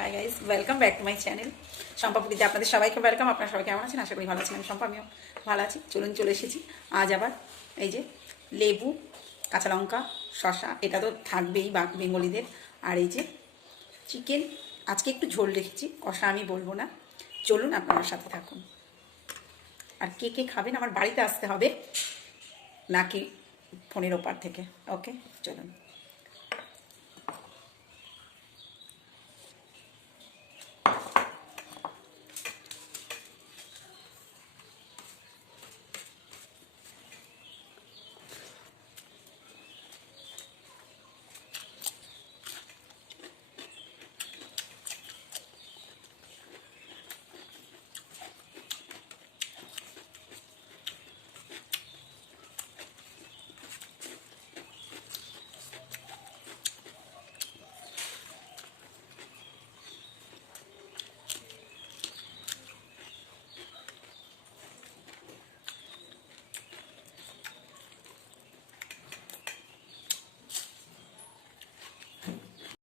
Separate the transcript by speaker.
Speaker 1: Hi guys welcome back to my channel সম্পাপুরিতে আপনাদের সবাইকে welcome আপনারা সবাই কেমন আছেন? আশা করি ভালো আছেন। আমি শম্পা, আমিও ভালো আছি। চলুন, চলে এসেছি। আজ আবার এই যে লেবু, কাঁচা লঙ্কা শশা এটা তো থাকবেই বা বেঙ্গলিদের। আর এই যে চিকেন, আজকে একটু ঝোল রেখেছি। কষা আমি বলব না। চলুন আপনার সাথে থাকুন। আর কে কে খাবেন? আমার বাড়িতে আসতে হবে। নাকি ফোনের ওপার থেকে। ওকে, চলুন।